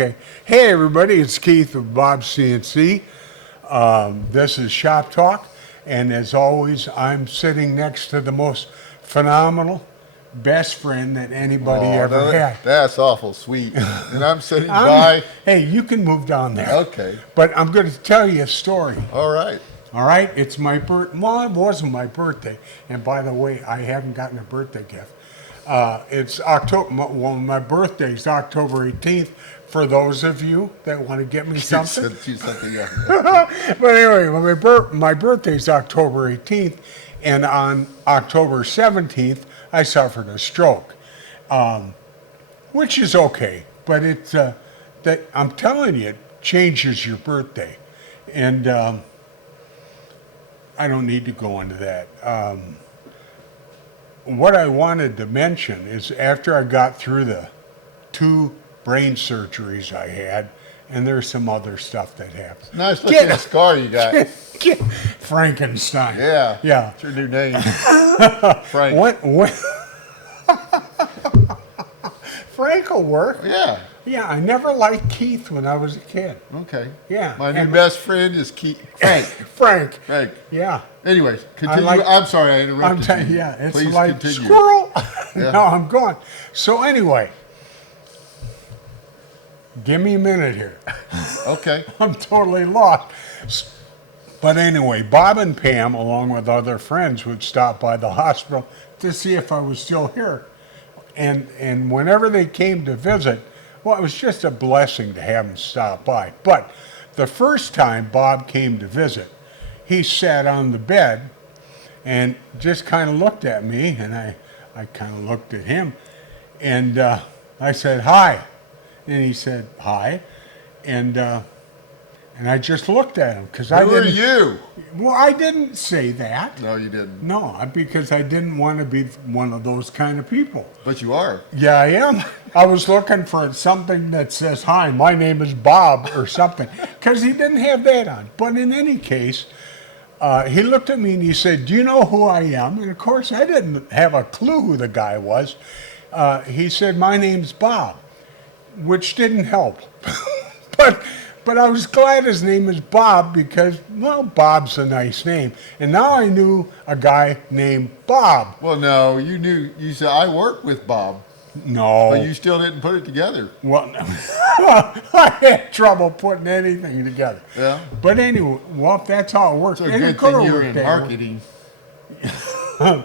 Okay. Hey, everybody, it's Keith of Bob CNC. This is Shop Talk, and as always, I'm sitting next to the most phenomenal best friend that anybody ever had. That's awful sweet. And I'm sitting by. Hey, you can move down there. Okay. But I'm going to tell you a story. All right. All right? It's my birthday. Well, it wasn't my birthday. And by the way, I haven't gotten a birthday gift. It's October. Well, my birthday's October 18th. For those of you that want to get me something. Something else. But anyway, my birthday's October 18th, and on October 17th, I suffered a stroke, which is okay. But it's that I'm telling you, it changes your birthday, and I don't need to go into that. What I wanted to mention is after I got through the 2 brain surgeries I had, and there's some other stuff that happened. Nice looking scar you got. Frankenstein. Yeah. Yeah. It's your new name. Frank. What? Frank will work. Yeah. Yeah, I never liked Keith when I was a kid. Okay. Yeah. My new best friend is Frank. Frank. Frank. Yeah. Anyways, continue. I'm sorry I interrupted I'm telling you. yeah, it's Please like continue. squirrel. Yeah. No, I'm gone. So anyway, give me a minute here. Okay. I'm totally lost. But anyway, Bob and Pam, along with other friends, would stop by the hospital to see if I was still here. And whenever they came to visit, well, it was just a blessing to have them stop by. But the first time Bob came to visit, he sat on the bed and just kind of looked at me, and I kind of looked at him, and I said, "Hi." And he said, "Hi." And I just looked at him because I didn't. Who are you? Well, I didn't say that. No, you didn't. No, because I didn't want to be one of those kind of people. But you are. Yeah, I am. I was looking for something that says, "Hi, my name is Bob," or something, because he didn't have that on. But in any case, he looked at me and he said, "Do you know who I am?" And of course, I didn't have a clue who the guy was. He said, "My name's Bob," which didn't help. But I was glad his name is Bob because, well, Bob's a nice name. And now I knew a guy named Bob. Well, no, you knew. You said, I work with Bob. No. But you still didn't put it together. Well, I had trouble putting anything together. Yeah. But anyway, well, if that's how it works. It's a and good it coulda thing you were worked in that marketing.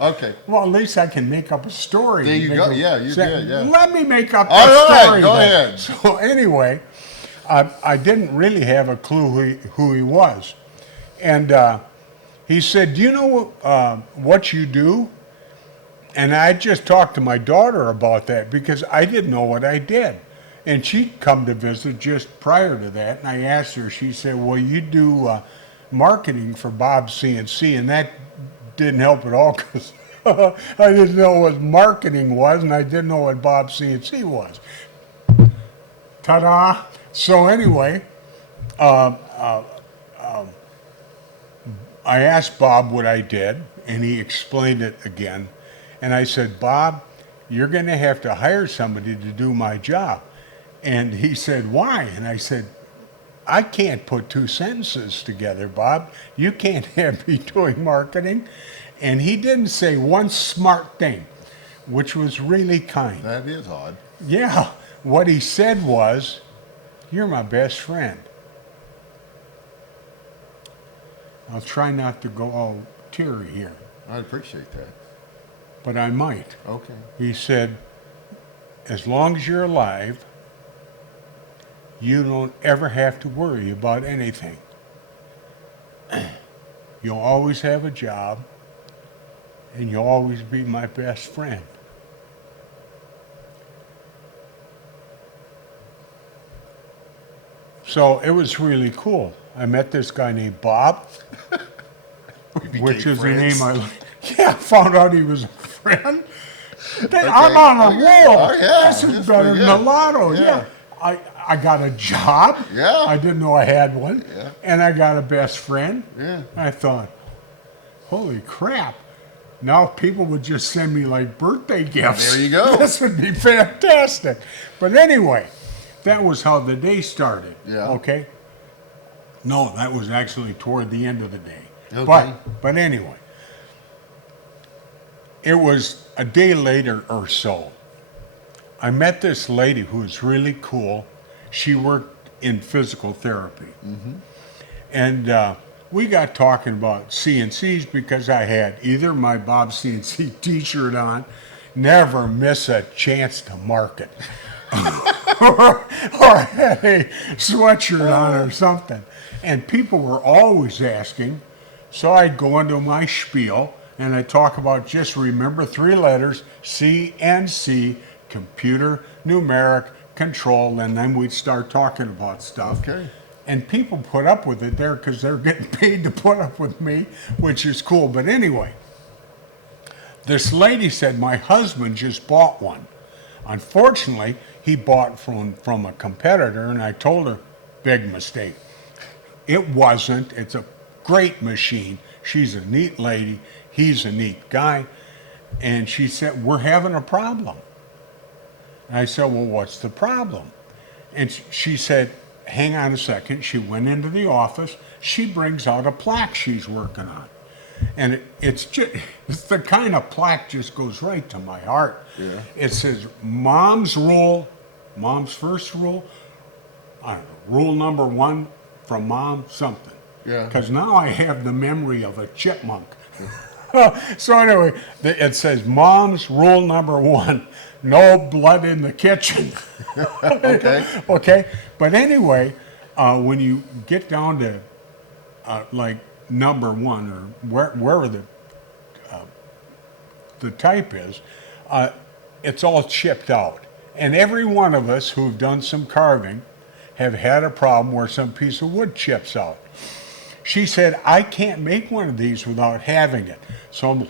Okay. Well, at least I can make up a story. There you go. Yeah, you did. Yeah. Let me make up All a right, story. go then. ahead. So anyway, I didn't really have a clue who he was. And he said, "Do you know what you do?" And I just talked to my daughter about that because I didn't know what I did. And she'd come to visit just prior to that. And I asked her, she said, "Well, you do marketing for Bob CNC." And that didn't help at all because I didn't know what marketing was and I didn't know what Bob CNC was. Ta-da! So anyway, I asked Bob what I did, and he explained it again. And I said, "Bob, you're going to have to hire somebody to do my job." And he said, "Why?" And I said, "I can't put 2 sentences together, Bob. You can't have me doing marketing." And he didn't say one smart thing, which was really kind. That is odd. Yeah, what he said was, "You're my best friend." I'll try not to go all teary here, I appreciate that. but I might. Okay. He said, "As long as you're alive, you don't ever have to worry about anything. You'll always have a job, and you'll always be my best friend." So it was really cool. I met this guy named Bob, which is the name I yeah, found out he was a friend. I'm on a roll. Oh, yeah. This is That's better pretty than good. the lotto. Yeah. Yeah. I got a job. Yeah. I didn't know I had one. Yeah. And I got a best friend. Yeah. I thought, holy crap. Now people would just send me like birthday gifts. There you go. This would be fantastic. But anyway, that was how the day started. Yeah. Okay. No, that was actually toward the end of the day. Okay. But anyway, it was a day later or so. I met this lady who was really cool. She worked in physical therapy. And we got talking about CNCs because I had either my Bob CNC t-shirt on, never miss a chance to market, or I had a sweatshirt on or something. And people were always asking, so I'd go into my spiel and I talk about just remember 3 letters, CNC, computer, numeric, control, and then we'd start talking about stuff. Okay. And people put up with it there because they're getting paid to put up with me, which is cool. But anyway, this lady said, my husband just bought one. Unfortunately, he bought from a competitor, and I told her, big mistake. It wasn't. It's a great machine. She's a neat lady. He's a neat guy. And she said, we're having a problem. And I said, well, what's the problem? And she said, hang on a second. She went into the office. She brings out a plaque she's working on. And it's the kind of plaque just goes right to my heart. Yeah. It says, mom's first rule, I don't know, rule number 1 from mom, something. Yeah. Because now I have the memory of a chipmunk. So anyway, it says, mom's rule number 1, no blood in the kitchen. Okay. Okay, but anyway, when you get down to like number 1 or wherever the type is, it's all chipped out. And every one of us who've done some carving have had a problem where some piece of wood chips out. She said, I can't make one of these without having it. So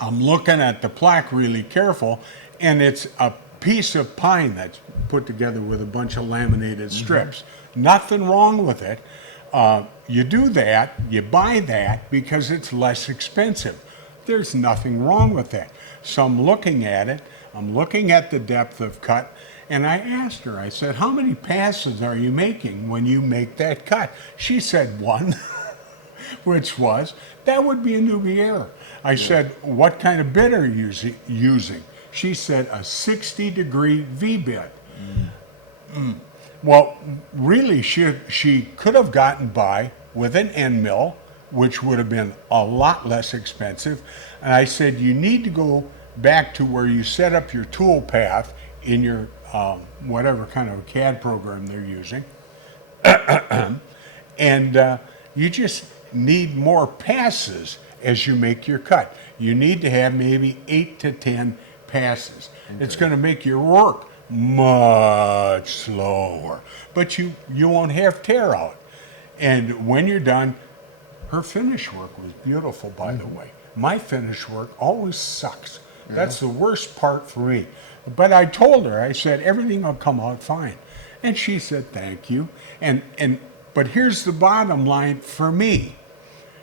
I'm looking at the plaque really careful, and it's a piece of pine that's put together with a bunch of laminated strips. Nothing wrong with it. You do that, you buy that because it's less expensive. There's nothing wrong with that. So I'm looking at it, I'm looking at the depth of cut, and I asked her, I said, how many passes are you making when you make that cut? She said 1, which was, that would be a newbie error. I said, what kind of bit are you using? She said a 60-degree V-bit. Well, really, she could have gotten by with an end mill, which would have been a lot less expensive. And I said, you need to go back to where you set up your tool path in your whatever kind of CAD program they're using. And you just need more passes as you make your cut. You need to have maybe 8 to 10 passes. Okay. It's going to make your work much slower, but you won't have tear out. And when you're done, her finish work was beautiful, by the way. My finish work always sucks. Yeah. That's the worst part for me. But I told her, I said, everything will come out fine. And she said, thank you. But here's the bottom line for me.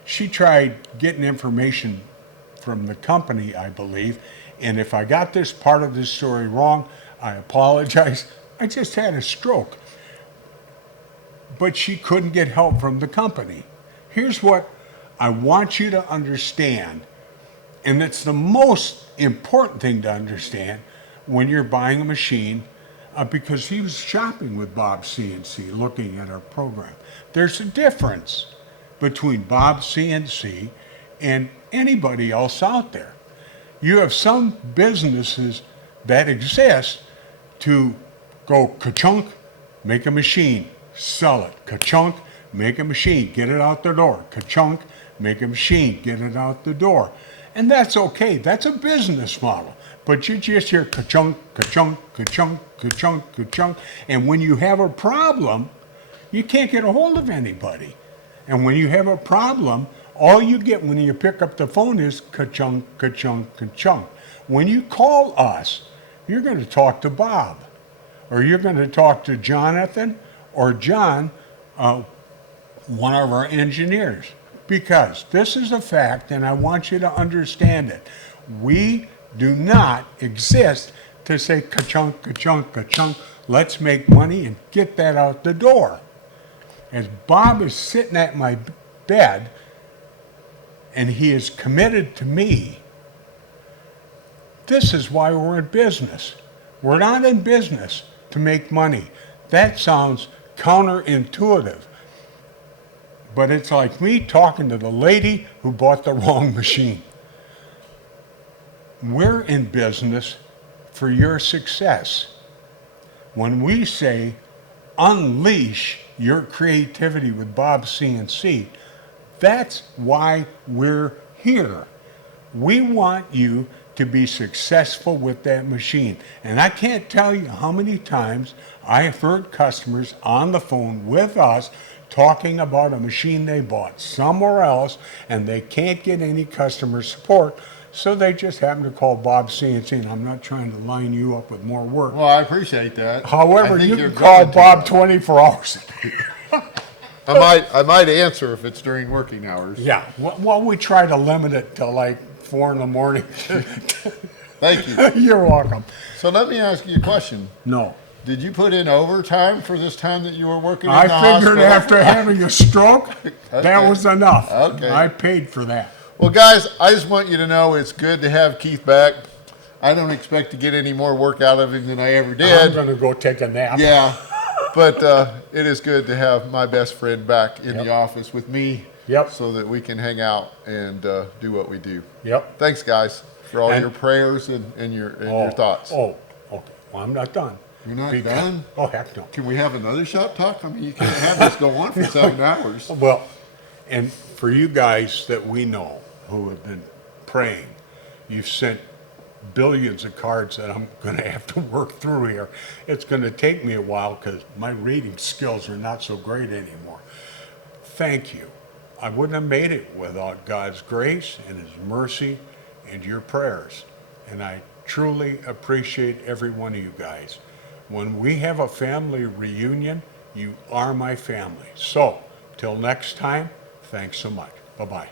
She tried getting information from the company, I believe, and if I got this part of this story wrong, I apologize. I just had a stroke. But she couldn't get help from the company. Here's what I want you to understand, and it's the most important thing to understand when you're buying a machine, because he was shopping with Bob CNC, looking at our program. There's a difference between Bob CNC and anybody else out there. You have some businesses that exist to go ka-chunk, make a machine, sell it, ka-chunk, make a machine, get it out the door, ka-chunk, make a machine, get it out the door. And that's okay, that's a business model. But you just hear ka-chunk, ka-chunk, ka-chunk, ka-chunk, ka-chunk, and when you have a problem, you can't get a hold of anybody. And when you have a problem, all you get when you pick up the phone is ka-chunk, ka-chunk, ka-chunk. When you call us, you're going to talk to Bob, or you're going to talk to Jonathan or John, one of our engineers, because this is a fact, and I want you to understand it. We do not exist to say ka-chunk, ka-chunk, ka-chunk, Let's make money and get that out the door. As Bob is sitting at my bed and he is committed to me, this is why we're in business. We're not in business to make money. That sounds counterintuitive. But it's like me talking to the lady who bought the wrong machine. We're in business for your success. When we say unleash your creativity with Bob CNC, that's why we're here. We want you to be successful with that machine. And I can't tell you how many times I have heard customers on the phone with us talking about a machine they bought somewhere else and they can't get any customer support, so they just happen to call Bob CNC. And I'm not trying to line you up with more work. Well, I appreciate that. However, I think you you're can call going to. Bob 24 hours a day. I might answer if it's during working hours. Yeah, well, we try to limit it to like 4 in the morning. Thank you. You're welcome. So let me ask you a question. No. Did you put in overtime for this time that you were working in I the figured hospital? after having a stroke, Okay. that was enough. Okay. I paid for that. Well, guys, I just want you to know it's good to have Keith back. I don't expect to get any more work out of him than I ever I'm did. going to go take a nap. Yeah, but it is good to have my best friend back in the office with me. Yep. So that we can hang out and do what we do. Yep. Thanks, guys, for all And- your prayers and your thoughts. Oh, okay. Well, I'm not done. You're not done? Oh, heck no. Can we have another shop talk? I mean, you can't have this go on for 7 hours. Well, and for you guys that we know who have been praying, you've sent billions of cards that I'm going to have to work through here. It's going to take me a while because my reading skills are not so great anymore. Thank you. I wouldn't have made it without God's grace and His mercy and your prayers. And I truly appreciate every one of you guys. When we have a family reunion, you are my family. So, till next time, thanks so much. Bye-bye.